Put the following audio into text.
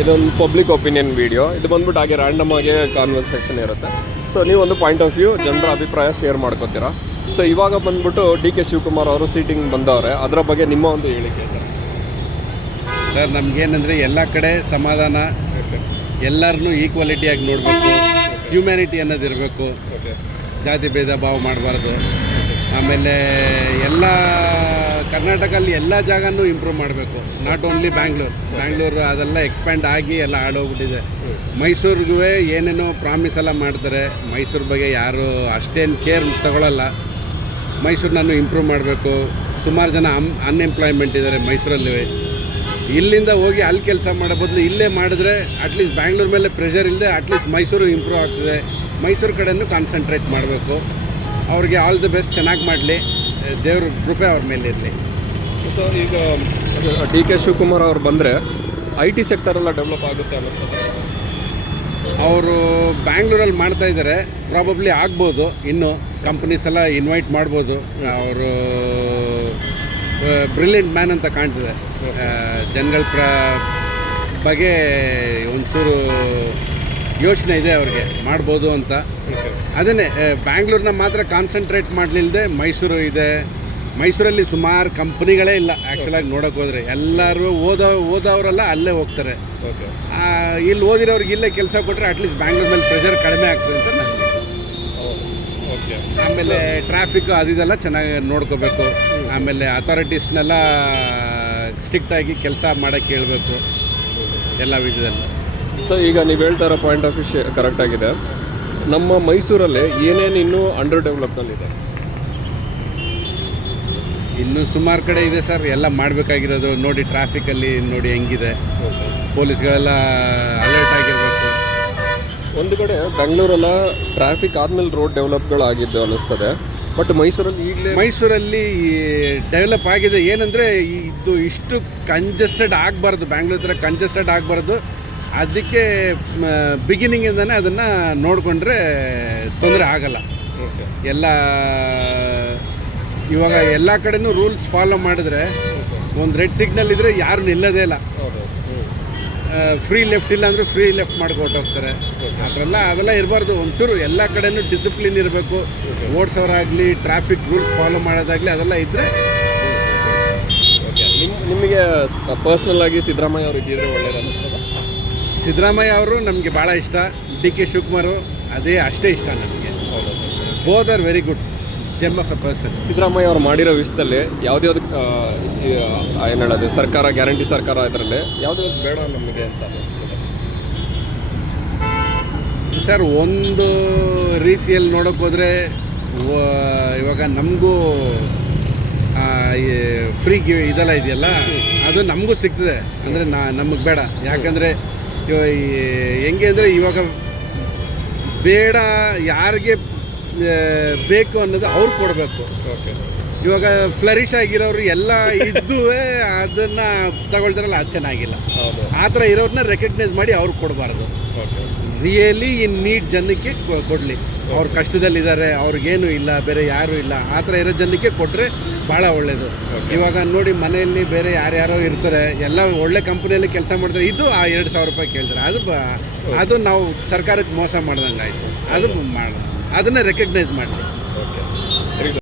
ಇದೊಂದು public opinion video. ಇದು ಬಂದ್ಬಿಟ್ಟು ಹಾಗೆ ರ್ಯಾಂಡಮ್ ಆಗಿ ಕಾನ್ವರ್ಸೇಷನ್ ಇರುತ್ತೆ. ಸೊ ನೀವೊಂದು ಪಾಯಿಂಟ್ ಆಫ್ ವ್ಯೂ ಜನರ ಅಭಿಪ್ರಾಯ ಶೇರ್ ಮಾಡ್ಕೊತೀರಾ. ಸೊ ಇವಾಗ ಬಂದ್ಬಿಟ್ಟು ಡಿ ಕೆ ಶಿವಕುಮಾರ್ ಅವರು ಸೀಟಿಂಗ್ ಬಂದವ್ರೆ, ಅದರ ಬಗ್ಗೆ ನಿಮ್ಮ ಒಂದು ಹೇಳಿಕೆ ಸರ್. ನಮಗೇನಂದರೆ ಎಲ್ಲ ಕಡೆ ಸಮಾಧಾನ, ಎಲ್ಲರನ್ನೂ ಈಕ್ವಾಲಿಟಿಯಾಗಿ ನೋಡಬೇಕು, ಹ್ಯುಮ್ಯಾನಿಟಿ ಅನ್ನೋದು ಇರಬೇಕು, ಜಾತಿ ಭೇದ ಭಾವ ಮಾಡಬಾರ್ದು. ಆಮೇಲೆ ಎಲ್ಲ ಕರ್ನಾಟಕದಲ್ಲಿ ಎಲ್ಲ ಜಾಗನೂ ಇಂಪ್ರೂವ್ ಮಾಡಬೇಕು, ನಾಟ್ ಓನ್ಲಿ ಬ್ಯಾಂಗ್ಳೂರು ಅದೆಲ್ಲ ಎಕ್ಸ್ಪ್ಯಾಂಡ್ ಆಗಿ ಎಲ್ಲ ಆಡೋಗ್ಬಿಟ್ಟಿದೆ. ಮೈಸೂರಿಗೂ ಏನೇನೋ ಪ್ರಾಮಿಸ್ ಎಲ್ಲ ಮಾಡ್ತಾರೆ, ಮೈಸೂರು ಬಗ್ಗೆ ಯಾರು ಅಷ್ಟೇನು ಕೇರ್ ತಗೊಳ್ಳಲ್ಲ. ಮೈಸೂರನ್ನು ಇಂಪ್ರೂವ್ ಮಾಡಬೇಕು. ಸುಮಾರು ಜನ ಅನ್ಎಂಪ್ಲಾಯ್ಮೆಂಟ್ ಇದ್ದಾರೆ ಮೈಸೂರಲ್ಲಿ. ಇಲ್ಲಿಂದ ಹೋಗಿ ಅಲ್ಲಿ ಕೆಲಸ ಮಾಡೋ ಬದಲು ಇಲ್ಲೇ ಮಾಡಿದ್ರೆ ಅಟ್ಲೀಸ್ಟ್ ಬ್ಯಾಂಗ್ಳೂರ್ ಮೇಲೆ ಪ್ರೆಷರ್ ಇಲ್ಲದೆ ಅಟ್ಲೀಸ್ಟ್ ಮೈಸೂರು ಇಂಪ್ರೂವ್ ಆಗ್ತದೆ. ಮೈಸೂರು ಕಡೆಯೂ ಕಾನ್ಸಂಟ್ರೇಟ್ ಮಾಡಬೇಕು. ಅವ್ರಿಗೆ ಆಲ್ ದಿ ಬೆಸ್ಟ್, ಚೆನ್ನಾಗಿ ಮಾಡಲಿ, ದೇವ್ರ ಕೃಪೆ ಅವ್ರ ಮೇಲೆ ಇರಲಿ. ಸೊ ಈಗ ಡಿ ಕೆ ಶಿವಕುಮಾರ್ ಅವ್ರು ಬಂದರೆ IT ಸೆಕ್ಟರೆಲ್ಲ ಡೆವಲಪ್ ಆಗುತ್ತೆ ಅನ್ನಿಸ್ತದೆ. ಅವರು ಬ್ಯಾಂಗ್ಳೂರಲ್ಲಿ ಮಾಡ್ತಾಯಿದ್ದಾರೆ, ಪ್ರಾಬಬ್ಲಿ ಆಗ್ಬೋದು. ಇನ್ನು ಕಂಪ್ನೀಸ್ ಎಲ್ಲ ಇನ್ವೈಟ್ ಮಾಡ್ಬೋದು. ಅವರು ಬ್ರಿಲಿಯಂಟ್ ಮ್ಯಾನ್ ಅಂತ ಕಾಣ್ತದೆ. ಜನಗಳ ಬಗ್ಗೆ ಒಂಚೂರು ಯೋಚನೆ ಇದೆ ಅವ್ರಿಗೆ, ಮಾಡ್ಬೋದು ಅಂತ. ಅದನ್ನೇ ಬ್ಯಾಂಗ್ಳೂರನ್ನ ಮಾತ್ರ ಕಾನ್ಸಂಟ್ರೇಟ್ ಮಾಡಲಿಲ್ಲದೆ ಮೈಸೂರು ಇದೆ. ಮೈಸೂರಲ್ಲಿ ಸುಮಾರು ಕಂಪ್ನಿಗಳೇ ಇಲ್ಲ ಆ್ಯಕ್ಚುಲಾಗಿ ನೋಡೋಕೆ ಹೋದರೆ. ಎಲ್ಲರೂ ಓದೋರೆಲ್ಲ ಅಲ್ಲೇ ಹೋಗ್ತಾರೆ. ಇಲ್ಲಿ ಓದಿರೋರಿಗೆ ಇಲ್ಲೇ ಕೆಲಸ ಕೊಟ್ಟರೆ ಅಟ್ಲೀಸ್ಟ್ ಬ್ಯಾಂಗ್ಳೂರ್ ಮೇಲೆ ಪ್ರೆಷರ್ ಕಡಿಮೆ ಆಗ್ತದೆ ಅಂತ ನನಗೆ. ಆಮೇಲೆ ಟ್ರಾಫಿಕ್ ಅದೆಲ್ಲ ಚೆನ್ನಾಗಿ ನೋಡ್ಕೋಬೇಕು. ಆಮೇಲೆ ಅಥಾರಿಟೀಸ್ನೆಲ್ಲ ಸ್ಟ್ರಿಕ್ಟಾಗಿ ಕೆಲಸ ಮಾಡೋಕ್ಕೆ ಹೇಳ್ಬೇಕು ಎಲ್ಲ ವಿಧದಲ್ಲಿ. ಸೊ ಈಗ ನೀವು ಹೇಳ್ತಾ ಇರೋ ಪಾಯಿಂಟ್ ಆಫ್ ವ್ಯೂ ಕರೆಕ್ಟಾಗಿದೆ. ನಮ್ಮ ಮೈಸೂರಲ್ಲಿ ಏನೇನು ಇನ್ನೂ ಅಂಡರ್ ಡೆವಲಪ್ನಲ್ಲಿದೆ? ಇನ್ನೂ ಸುಮಾರು ಕಡೆ ಇದೆ ಸರ್, ಎಲ್ಲ ಮಾಡಬೇಕಾಗಿರೋದು. ನೋಡಿ ಟ್ರಾಫಿಕಲ್ಲಿ ನೋಡಿ ಹೆಂಗಿದೆ, ಪೊಲೀಸ್ಗಳೆಲ್ಲ ಅಲರ್ಟ್ ಆಗಿರಬೇಕು. ಒಂದು ಕಡೆ ಬೆಂಗಳೂರೆಲ್ಲ ಟ್ರಾಫಿಕ್ ಆದಮೇಲೆ ರೋಡ್ ಡೆವಲಪ್ಗಳಾಗಿದ್ದು ಅನ್ನಿಸ್ತದೆ. ಬಟ್ ಮೈಸೂರಲ್ಲಿ ಡೆವಲಪ್ ಆಗಿದೆ. ಏನಂದರೆ ಇದು ಇಷ್ಟು ಕಂಜೆಸ್ಟೆಡ್ ಆಗಬಾರ್ದು, ಬ್ಯಾಂಗ್ಳೂರ್ ಥರ ಕಂಜೆಸ್ಟೆಡ್ ಆಗಬಾರ್ದು. ಅದಕ್ಕೆ ಬಿಗಿನಿಂಗಿಂದನೇ ಅದನ್ನು ನೋಡಿಕೊಂಡ್ರೆ ತೊಂದರೆ ಆಗಲ್ಲ. ಎಲ್ಲ ಇವಾಗ ಎಲ್ಲ ಕಡೆನೂ ರೂಲ್ಸ್ ಫಾಲೋ ಮಾಡಿದ್ರೆ, ಒಂದು ರೆಡ್ ಸಿಗ್ನಲ್ ಇದ್ದರೆ ಯಾರು ನಿಲ್ಲೋದೇ ಇಲ್ಲ. ಫ್ರೀ ಲೆಫ್ಟ್ ಇಲ್ಲ ಅಂದರೆ ಫ್ರೀ ಲೆಫ್ಟ್ ಮಾಡ್ಕೊಟ್ಟೋಗ್ತಾರೆ. ಅದೆಲ್ಲ ಇರಬಾರ್ದು. ಒಂಚೂರು ಎಲ್ಲ ಕಡೆನೂ ಡಿಸಿಪ್ಲಿನ್ ಇರಬೇಕು. ಓಡಿಸೋರಾಗಲಿ, ಟ್ರಾಫಿಕ್ ರೂಲ್ಸ್ ಫಾಲೋ ಮಾಡೋದಾಗಲಿ, ಅದೆಲ್ಲ ಇದ್ದರೆ. ನಿಮಗೆ ಪರ್ಸ್ನಲ್ ಆಗಿ ಸಿದ್ದರಾಮಯ್ಯ ಅವರು ಇದ್ದಿದ್ರೆ ಒಳ್ಳೇದು ಅನ್ನಿಸ್ತದೆ? ಸಿದ್ದರಾಮಯ್ಯ ಅವರು ನಮಗೆ ಭಾಳ ಇಷ್ಟ. ಡಿ ಕೆ ಶಿವಕುಮಾರು ಅಷ್ಟೇ ಇಷ್ಟ ನಮಗೆ. Both are very good, GeM of A person. Siddaramaiah ಅವರು ಮಾಡಿರೋ ವಿಷಯದಲ್ಲಿ ಯಾವುದ್ಯಾವುದು ಏನು ಹೇಳೋದು, ಸರ್ಕಾರ ಗ್ಯಾರಂಟಿ ಸರ್ಕಾರ ಇದರಲ್ಲಿ ಯಾವುದ್ಯಾವ್ದು ಬೇಡ ನಮಗೆ ಅಂತ ಅನ್ನಿಸ್ತದೆ ಸರ್? ಒಂದು ರೀತಿಯಲ್ಲಿ ನೋಡೋಕೆ ಹೋದರೆ ಇವಾಗ ನಮಗೂ ಫ್ರೀ ಇದೆಲ್ಲ ಇದೆಯಲ್ಲ, ಅದು ನಮಗೂ ಸಿಗ್ತದೆ. ಅಂದರೆ ನಮಗೆ ಬೇಡ. ಯಾಕಂದರೆ ಹೆಂಗೆ ಅಂದರೆ ಇವಾಗ ಬೇಡ, ಯಾರಿಗೆ ಬೇಕು ಅನ್ನೋದು ಅವ್ರು ಕೊಡಬೇಕು. ಇವಾಗ ಫ್ಲರಿಶ್ ಆಗಿರೋರು ಎಲ್ಲ ಇದ್ದೂ ಅದನ್ನು ತಗೊಳ್ತಾರಲ್ಲ, ಅದು ಚೆನ್ನಾಗಿಲ್ಲ. ಆ ಥರ ಇರೋರನ್ನ ರೆಕಗ್ನೈಸ್ ಮಾಡಿ ಅವ್ರಿಗೆ ಕೊಡಬಾರ್ದು. ರಿಯಲಿ ಇನ್ ನೀಡ್ ಜನಕ್ಕೆ ಕೊಡಲಿ. ಅವ್ರು ಕಷ್ಟದಲ್ಲಿದ್ದಾರೆ, ಅವ್ರಿಗೇನು ಇಲ್ಲ, ಬೇರೆ ಯಾರೂ ಇಲ್ಲ, ಆ ಥರ ಇರೋ ಜನಕ್ಕೆ ಕೊಟ್ಟರೆ ಭಾಳ ಒಳ್ಳೆಯದು. ಇವಾಗ ನೋಡಿ ಮನೆಯಲ್ಲಿ ಬೇರೆ ಯಾರ್ಯಾರೋ ಇರ್ತಾರೆ, ಎಲ್ಲ ಒಳ್ಳೆ ಕಂಪ್ನಿಯಲ್ಲಿ ಕೆಲಸ ಮಾಡ್ತಾರೆ, ಇದು ಆ 2,000 ರೂಪಾಯಿ ಕೇಳ್ತಾರೆ. ಅದು ನಾವು ಸರ್ಕಾರಕ್ಕೆ ಮೋಸ ಮಾಡ್ದಂಗೆ ಆಯಿತು. ಅದು ಮಾಡೋದು, ಅದನ್ನು ರೆಕಗ್ನೈಸ್ ಮಾಡಲಿ.